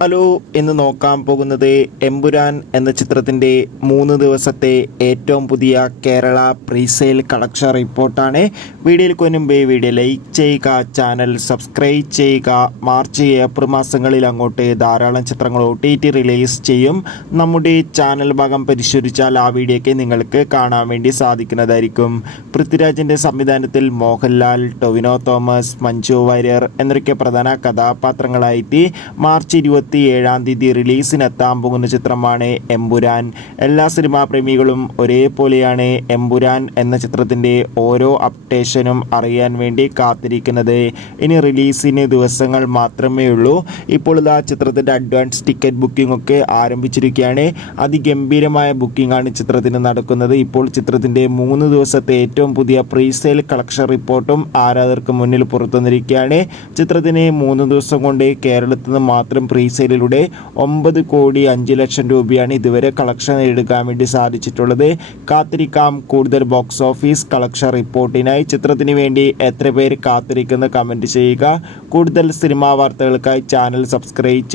Hello, ഇന്ന് നോക്കാൻ പോകുന്നത് എമ്പുരാൻ എന്ന ചിത്രത്തിൻ്റെ 3 ദിവസത്തെ ഏറ്റവും പുതിയ കേരള പ്രീസെയിൽ കളക്ഷൻ റിപ്പോർട്ടാണ്. വീഡിയോയിൽ മുമ്പേ വീഡിയോ ലൈക്ക് ചെയ്യുക, ചാനൽ സബ്സ്ക്രൈബ് ചെയ്യുക. മാർച്ച് ഏപ്രിൽ മാസങ്ങളിൽ അങ്ങോട്ട് ധാരാളം ചിത്രങ്ങൾ OTT റിലീസ് ചെയ്യും. നമ്മുടെ ചാനൽ ഭാഗം പരിശോധിച്ചാൽ ആ വീഡിയോയ്ക്ക് നിങ്ങൾക്ക് കാണാൻ വേണ്ടി സാധിക്കുന്നതായിരിക്കും. പൃഥ്വിരാജിൻ്റെ സംവിധാനത്തിൽ മോഹൻലാൽ, ടൊവിനോ തോമസ്, മഞ്ജു വാര്യർ എന്നൊക്കെ പ്രധാന കഥാപാത്രങ്ങളായിട്ട് മാർച്ച് 27-ാം തീയതി റിലീസിനെത്താൻ പോകുന്ന ചിത്രമാണ് എമ്പുരാൻ. എല്ലാ സിനിമാ പ്രേമികളും ഒരേപോലെയാണ് എമ്പുരാൻ എന്ന ചിത്രത്തിൻ്റെ ഓരോ അപ്ഡേഷനും അറിയാൻ വേണ്ടി കാത്തിരിക്കുന്നത്. ഇനി റിലീസിന് ദിവസങ്ങൾ മാത്രമേ ഉള്ളൂ. ഇപ്പോൾ ഇതാ ചിത്രത്തിൻ്റെ അഡ്വാൻസ് ടിക്കറ്റ് ബുക്കിംഗ് ഒക്കെ ആരംഭിച്ചിരിക്കുകയാണ്. അതിഗംഭീരമായ ബുക്കിംഗ് ആണ് ചിത്രത്തിന് നടക്കുന്നത്. ഇപ്പോൾ ചിത്രത്തിൻ്റെ 3 ദിവസത്തെ ഏറ്റവും പുതിയ പ്രീസെയിൽ കളക്ഷൻ റിപ്പോർട്ടും ആരാധകർക്ക് മുന്നിൽ പുറത്തുവന്നിരിക്കുകയാണ്. ചിത്രത്തിന് 3 ദിവസം കൊണ്ട് കേരളത്തിൽ നിന്ന് മാത്രം പ്രീസെയിലൂടെ 9,05,00,000 രൂപയാണ് ഇതുവരെ കളക്ഷൻ എടുക്കാൻ വേണ്ടി സാധിച്ചിട്ടുള്ളത്. കാത്തിരിക്കാം കൂടുതൽ ബോക്സ് ഓഫീസ് കളക്ഷൻ റിപ്പോർട്ടിനായി. ചിത്രത്തിന് വേണ്ടി എത്ര പേര് കാത്തിരിക്കുന്ന കമൻറ്റ് ചെയ്യുക. കൂടുതൽ സിനിമാ വാർത്തകൾക്കായി ചാനൽ സബ്സ്ക്രൈബ്